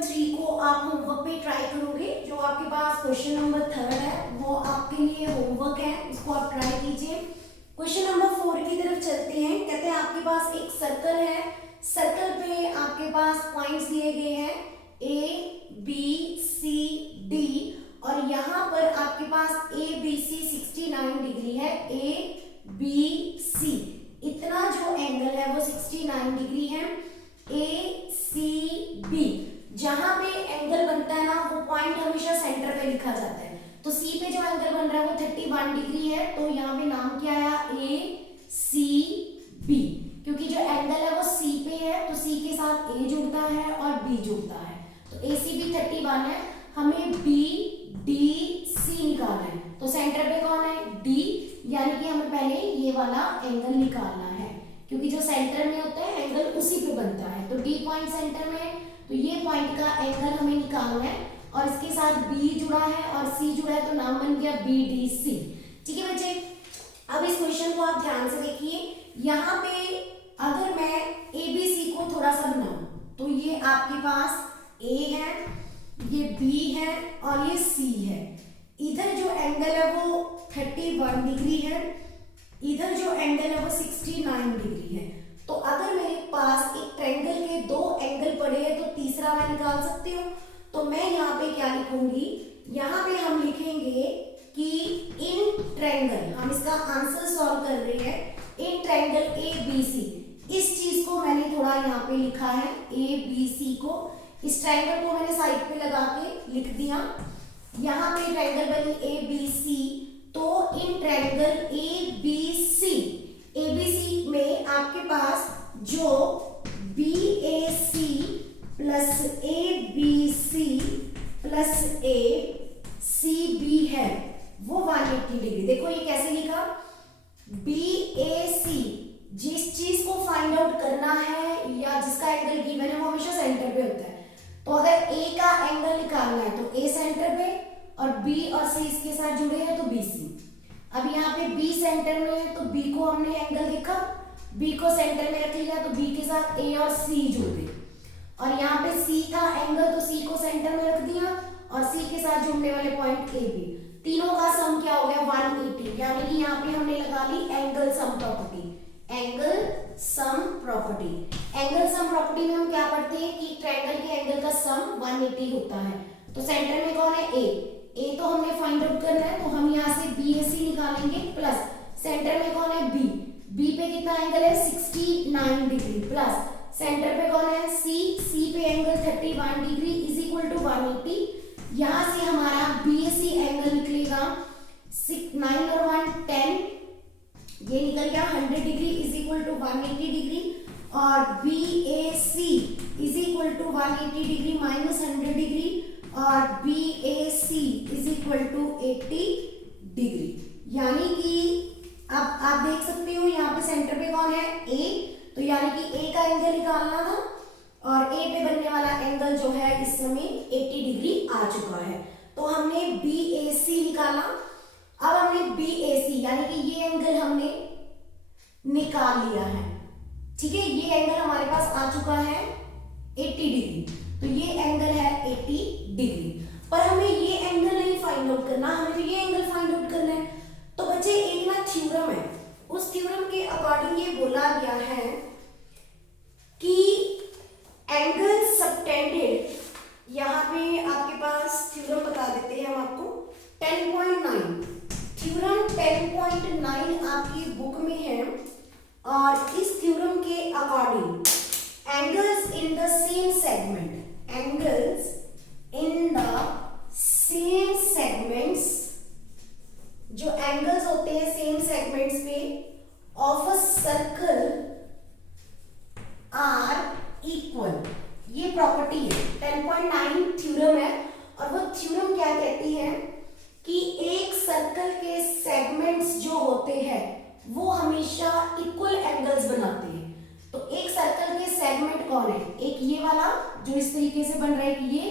Number 3 को आप homework पे ट्राई करोगे। जो आपके पास क्वेश्चन नंबर 3 है वो आपके लिए होमवर्क है, उसको आप ट्राई कीजिए। क्वेश्चन नंबर 4 की तरफ चलते हैं। कहते हैं आपके पास एक सर्कल है, सर्कल पे आपके पास पॉइंट्स दिए गए हैं A B C D और यहाँ पर आपके पास ABC 69 डिग्री है। ABC इतना जो एंगल है वो 69 डिग्री है। ACB जहां पे एंगल बनता है ना वो पॉइंट हमेशा सेंटर पे लिखा जाता है। तो C पे जो एंगल बन रहा है वो 31 डिग्री है, तो यहाँ पे नाम क्या आया ACB, क्योंकि जो एंगल है वो C पे है तो C के साथ A जुड़ता है और B जुड़ता है, तो ACB 31 है। हमें BDC निकालना है, तो सेंटर पे कौन है D, यानी कि हमें पहले ये वाला एंगल निकालना है, क्योंकि जो सेंटर में होता है एंगल उसी पे बनता है। तो D पॉइंट सेंटर में है, तो ये पॉइंट का एंगल हमें निकालना है और इसके साथ B जुड़ा है और C जुड़ा है, तो नाम बन गया BDC। ठीक है बच्चे, अब इस क्वेश्चन को आप ध्यान से देखिए। यहाँ पे अगर मैं ABC को थोड़ा सा बनाऊं तो ये आपके पास A है, ये B है और ये C है। इधर जो एंगल है वो 31 डिग्री है, इधर जो एंगल है वो 69 डिग्री है। तो अगर मेरे पास एक ट्रायंगल के दो एंगल पड़े हैं तो तीसरा मैं निकाल सकती हूँ। तो मैं यहाँ पे क्या लिखूंगी, यहाँ पे हम लिखेंगे कि इन ट्रायंगल, हम इसका आंसर सॉल्व कर रहे हैं, इन ट्रायंगल ABC, इस चीज को मैंने थोड़ा यहाँ पे लिखा है ABC को, इस ट्रायंगल को मैंने साइड पे लगा के लिख दिया। यहाँ पे ट्रायंगल बनी ABC, तो इन ट्रायंगल ABC में आपके पास जो BAC plus ABC plus ACB है वो 180 डिग्री। देखो ये कैसे लिखा, BAC जिस चीज को फाइंड आउट करना है या जिसका एंगल गिवन है वो हमेशा सेंटर पे होता है। तो अगर A का एंगल निकालना है तो A सेंटर पे और B और C इसके साथ जुड़े हैं तो BC। अब यहाँ पे B सेंटर में है तो B को हमने एंगल देखा, B को सेंटर में रख लिया तो B के साथ A और C जुड़ गए, और यहाँ पे C था एंगल तो C को सेंटर में रख दिया और C के साथ जुड़ने वाले पॉइंट AB, तीनों का सम क्या हो गया 180, यानी कि यहाँ पे हमने लगा ली angle sum property. Angle sum property, angle sum property में हम क्या पढ़ते हैं कि ट्रायंगल के एंगल का सम 180 होता है। तो सेंटर में कौन है A तो हमने फाइंड आउट करना है, तो हम यहाँ से BAC निकालेंगे प्लस सेंटर में कौन है B पे कितना एंगल है 69 डिग्री, प्लस सेंटर पे कौन है C पे angle 31 degree is equal to 180। यहाँ से हमारा BAC एंगल निकलेगा 9 और 1 10, ये निकल गया 100 degree is equal to 180 degree, और BAC is equal to 180 degree minus 100 degree और BAC is equal to 80 degree. यानी कि अब आप देख सकते हो यहाँ पे सेंटर पे कौन है A, तो यानी कि A का एंगल निकालना था और A पे बनने वाला एंगल जो है इस समय 80 डिग्री आ चुका है। तो हमने BAC निकाला। अब हमने BAC यानी कि ये एंगल हमने निकाल लिया है, ठीक है, ये एंगल हमारे पास आ चुका है 80 डिग्री, तो ये एंगल है 80 डिग्री। पर हमें ये एंगल नहीं फाइंड आउट करना, हमें तो ये एंगल फाइंड आउट करना है। तो बच्चे एक ना थ्योरम है, उस थ्योरम के अकॉर्डिंग ये बोला गया है कि एंगल सबटेंडेड, यहाँ पे आपके पास थ्योरम बता देते हैं हम आपको 10.9, थ्योरम 10.9 आपकी बुक में है, और इस थ्योरम के according angles in the same segment, angles in the same segments, जो एंगल्स होते हैं सेम सेगमेंट्स पे of a circle are equal, ये प्रॉपर्टी है 10.9 थ्योरम है। और वो थ्योरम क्या कहती है कि एक सर्कल के सेगमेंट्स जो होते हैं वो हमेशा इक्वल एंगल्स बनाते हैं। तो एक सर्कल के सेगमेंट कौन है, एक ये वाला जो इस तरीके से बन रहा है कि ये,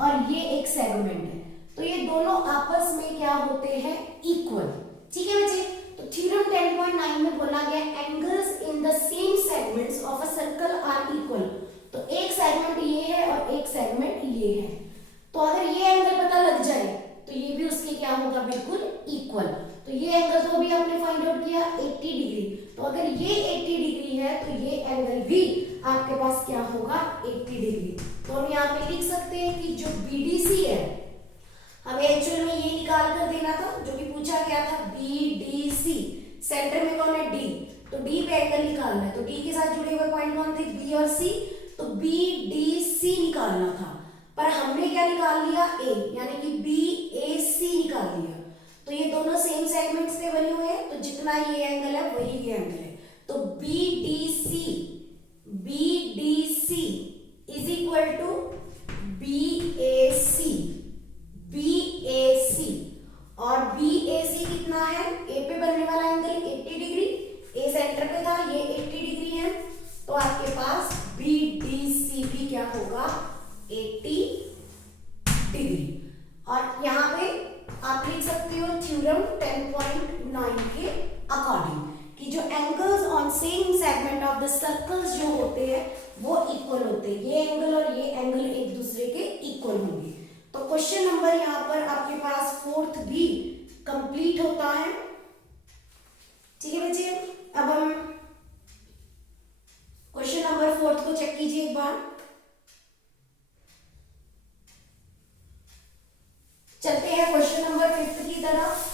और ये एक सेगमेंट है, तो ये दोनों आपस में क्या होते हैं इक्वल। ठीक है बच्चे, तो थ्योरम 10.9 में बोला गया angles in the same segments of a circle are equal. तो एक सेगमेंट ये है और एक सेगमेंट अगर ये 80 डिग्री है तो ये एंगल भी आपके पास क्या होगा 80 डिग्री। तो हम यहाँ पे लिख सकते हैं कि जो BDC है, हमें एक्चुअल में ये निकाल कर देना था जो कि पूछा गया था, BDC, सेंटर में कौन है D, तो D पे एंगल निकालना है, तो D के साथ जुड़े हुए पॉइंट कौन थे B और C, तो BDC निकालना था, पर हमने क्या निकाल लिया A, यानी कि BAC निकाल लिया। तो ये दोनों सेम सेगमेंट्स पे बने हुए हैं, तो जितना ये एंगल है वही ये एंगल है, तो BDC is equal to BAC और BAC कितना है, A पे बनने वाला एंगल 80 डिग्री, A सेंटर पे था, ये 80 डिग्री है, तो आपके पास BDC भी क्या होगा 80 डिग्री। और यहाँ पे आप लिख सकते हो थ्योरम 10.9 के अकॉर्डिंग कि जो angles on same segment of the circles जो होते हैं वो इक्वल होते हैं, ये एंगल और ये एंगल एक दूसरे के इक्वल होंगे। तो क्वेश्चन नंबर यहाँ पर आपके पास 4th भी कंप्लीट होता है। ठीक है बच्चे, अब हम क्वेश्चन नंबर 4th को चेक कीजिए एक बार। चलते हैं क्वेश्चन नंबर 5th की तरफ।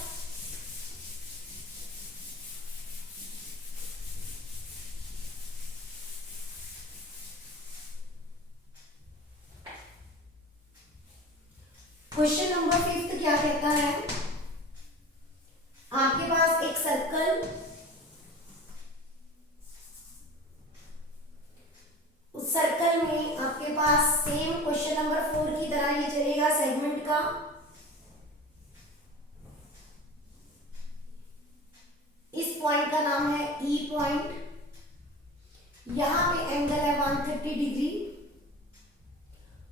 क्वेश्चन नंबर 5th क्या कहता है, आपके पास एक सर्कल, उस सर्कल में आपके पास सेम क्वेश्चन नंबर 4 की तरह ये चलेगा सेगमेंट का, इस पॉइंट का नाम है E पॉइंट, यहां पे एंगल है 130 डिग्री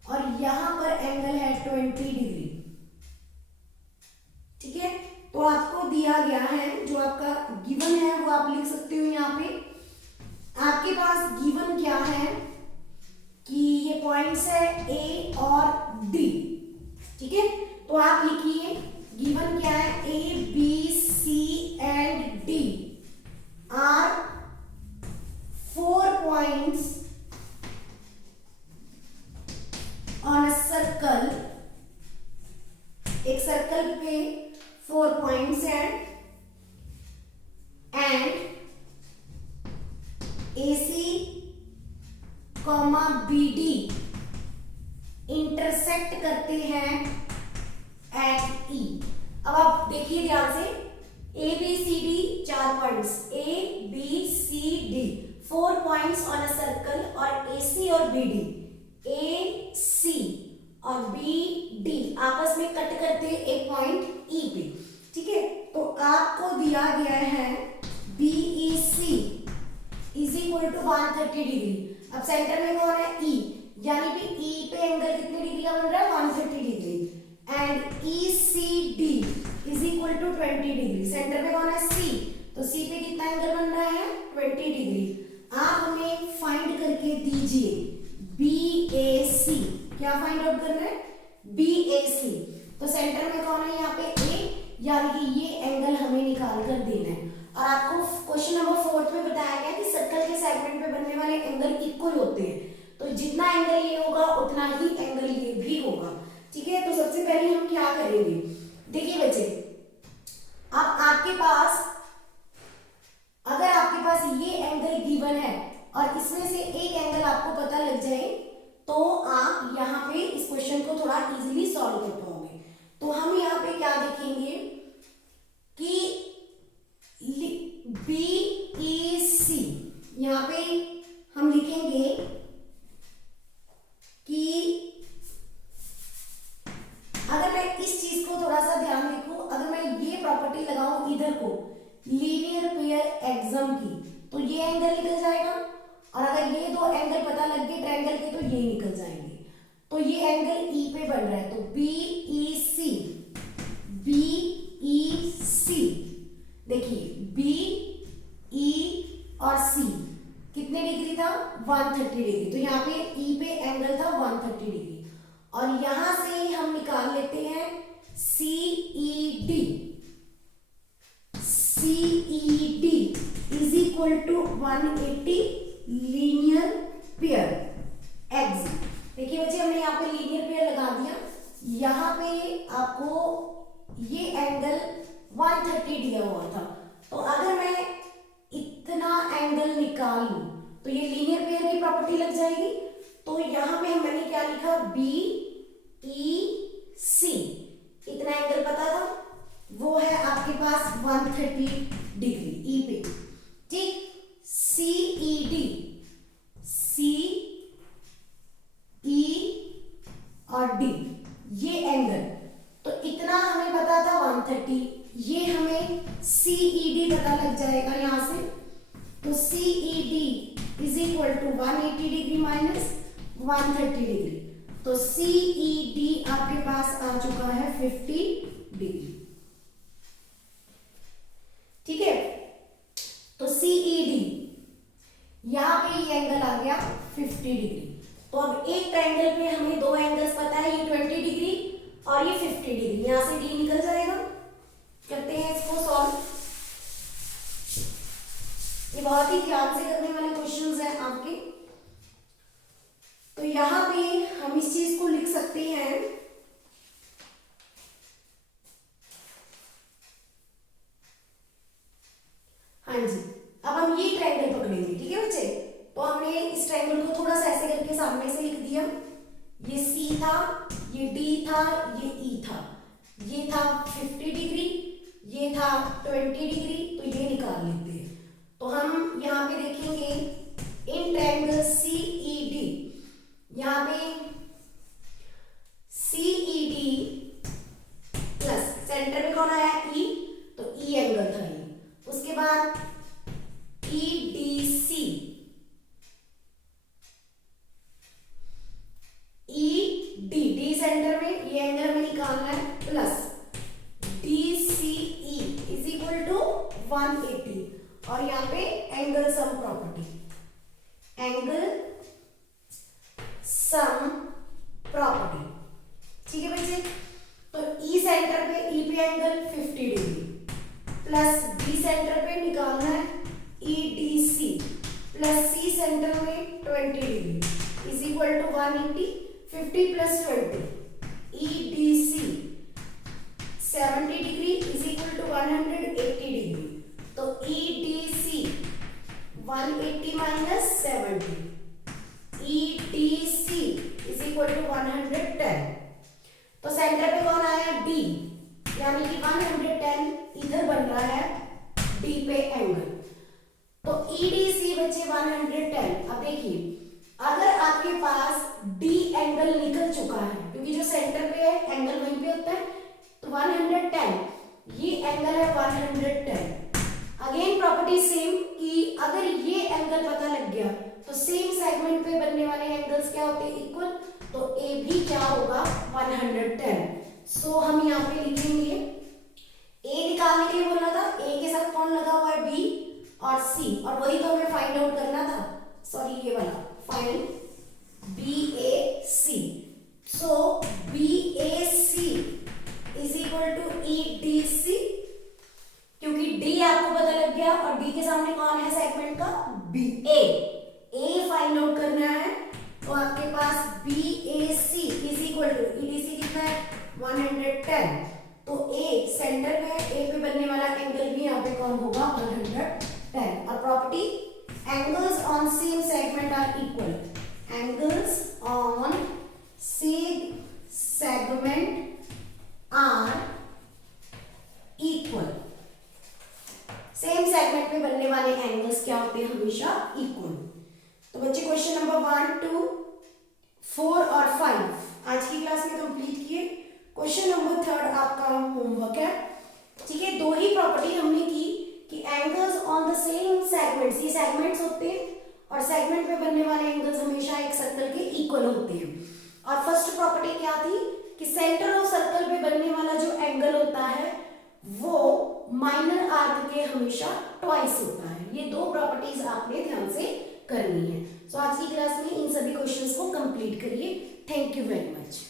और यहां पर एंगल है 20 डिग्री। ठीक है, तो आपको दिया गया है, जो आपका गिवन है वो आप लिख सकते हो यहाँ पे। आपके पास गिवन क्या है कि ये पॉइंट्स है A और D। ठीक है, तो आप लिखिए गिवन क्या है, A B C and D are 4 points on a circle, एक सर्कल पे 4 पॉइंट्स हैं and AC comma BD intersect करते हैं एट E। अब आप देखिए ध्यान से, ABCD 4 points, ABCD 4 points on a circle और AC और BD, AC और BD आपस में कट करते हैं एक पॉइंट E पे। ठीक है, तो आपको दिया गया है BEC is equal to 130 degree. अब सेंटर में कौन है E, यानी कि E पे एंगल कितने डिग्री का बन रहा है 130 degree, and ECD is equal to 20 degree. Centre में कौन है C, तो C पे कितना एंगल बन रहा है 20 डिग्री। आप हमें फाइंड करके दीजिए BAC, क्या फाइंड आउट करना है BAC, तो सेंटर में कौन है यहाँ पे A, यानी कि ये एंगल हमें निकाल कर देना है। और आपको क्वेश्चन नंबर 4 में बताया गया कि सर्कल के सेगमेंट पे बनने वाले एंगल इक्वल होते हैं, तो जितना एंगल ये होगा उतना ही एंगल ये भी होगा। ठीक है, तो सबसे पहले हम क्या करेंगे, देखिए बच्चे, अब आपके पास अगर आपके पास ये एंगल गिवन है और इसमें से एक एंगल आपको पता लग जाए तो आप यहाँ पे इस क्वेश्चन को थोड़ा इजीली सॉल्व कर पाओगे। तो हम यहाँ पे क्या देखेंगे कि BEC, यहाँ पे हम लिखेंगे कि अगर मैं इस चीज को थोड़ा सा ध्यान रखूं, अगर मैं ये प्रॉपर्टी लगाऊं इधर को लीनियर पेयर एक्सम की, तो ये एंगल निकल जाएगा, और अगर ये दो एंगल पता लग गए ट्रायंगल के तो ये निकल जाएंगे। तो ये एंगल E पे बन रहा है, तो BEC देखिए BE और C कितने डिग्री था 130 डिग्री, तो यहाँ पे E पे एंगल था 130 डिग्री, और यहां से हम निकाल लेते हैं CED is equal to 180 linear pair x. देखिए बच्चे हमने यहाँ पे लीनियर पेयर लगा दिया, यहाँ पे आपको ये एंगल 130 दिया हुआ था, तो अगर मैं इतना एंगल निकाल लूं तो ये लीनियर पेयर की प्रॉपर्टी लग जाएगी। तो यहाँ पे मैंने क्या लिखा, बी ई सी, इतना एंगल पता था, वो है आपके पास 130 डिग्री ई पे, ठीक। सी ई डी, सी ई और डी ये एंगल, तो इतना हमें पता था 130, ये हमें सी ई डी पता लग जाएगा यहां से। तो C E D is equal to 180 degree minus 130 degree, तो सी ई डी आपके पास आ चुका है 50 डिग्री, ठीक है। तो सी ई डी यहां पे ये एंगल आ गया 50 डिग्री। तो अब एक ट्रायंगल पे हमें दो एंगल्स पता है, ये 20 डिग्री और ये 50 डिग्री, यहां से डी निकल जाएगा। करते हैं इसको सॉल्व। ये बहुत ही ध्यान से करने वाले क्वेश्चंस हैं आपके। तो यहां पे हम इस चीज को लिख सकते हैं, हाँ जी, अब हम ये ट्रायंगल पकड़ेंगे, ठीक है बच्चे। तो हमने इस ट्रायंगल को थोड़ा सा ऐसे करके सामने से लिख दिया, ये सी था, ये डी था, ये ई था, ये था 50 डिग्री, ये था 20 डिग्री, तो ये निकाल लेते हैं। तो हम यहाँ पे देखेंगे in triangle C E D, यहाँ पे सी ई डी प्लस सेंटर में कौन आया, ई, तो ई एंगल था ये। उसके बाद E D C, E D, D centre में, ये एंगल हमें निकालना है, plus D C E is equal to 180, और यहाँ पे angle sum property, angle sum property, ठीक है बच्चे। तो ई सेंटर पे, ई पे angle 50 degree plus B centre पे निकालना है E D C plus C centre में 20 degree is equal to 180, 50 plus 20 E D C 70 degree is equal to 180 degree, तो E D C 180 minus 70, E D C is equal to 110। तो centre पे कौन आया, D, यानी कि 110 इधर बन रहा है डी पे एंगल, तो ई डी सी बचे 110। अब देखिए अगर आपके पास डी एंगल निकल चुका है, क्योंकि जो सेंटर पे है एंगल वहीं पे होता है, तो 110, ये एंगल है 110। अगेन प्रॉपर्टी सेम कि अगर ये एंगल पता लग गया तो सेम सेगमेंट पे बनने वाले एंगल्स क्या होते हैं, इक्वल, तो ए भी क्या होगा 110। सो हम यहाँ पे लिखेंगे, ए निकालने के लिए बोला था, ए के साथ कौन लगा हुआ है, बी और सी, और वही तो हमें फाइंड आउट करना था, सॉरी ये वाला, find B A C. So B A C is equal to E D C, क्योंकि डी आपको पता लग गया और डी के सामने कौन है सेगमेंट का, बी, ए फाइंड आउट करना है, तो आपके पास B A C is equal to E D C कितना है 110, तो ए सेंटर में, ए पे बनने वाला एंगल भी यहाँ पे कौन होगा 110। और property angles on same segment are equal, angles on same segment are equal, same segment पे बनने वाले एंगल्स क्या होते हैं, हमेशा इक्वल। तो बच्चे क्वेश्चन नंबर 1, 2, 4 और 5 आज की क्लास में कंप्लीट किए। क्वेश्चन नंबर 3 आपका होमवर्क है, ठीक है। दो ही प्रॉपर्टी हमने की कि angles on the same segments, ये सेगमेंट्स होते हैं और सेगमेंट पे बनने वाले एंगल्स हमेशा एक सर्कल के इक्वल होते हैं। और फर्स्ट प्रॉपर्टी क्या थी कि सेंटर ऑफ सर्कल पे बनने वाला जो एंगल होता है वो माइनर आर्क के हमेशा ट्वाइस होता है। ये दो प्रॉपर्टीज आपने ध्यान से करनी है। सो आज की क्लास में इन सभी क्वेश्चंस को कंप्लीट करिए। Thank you very much.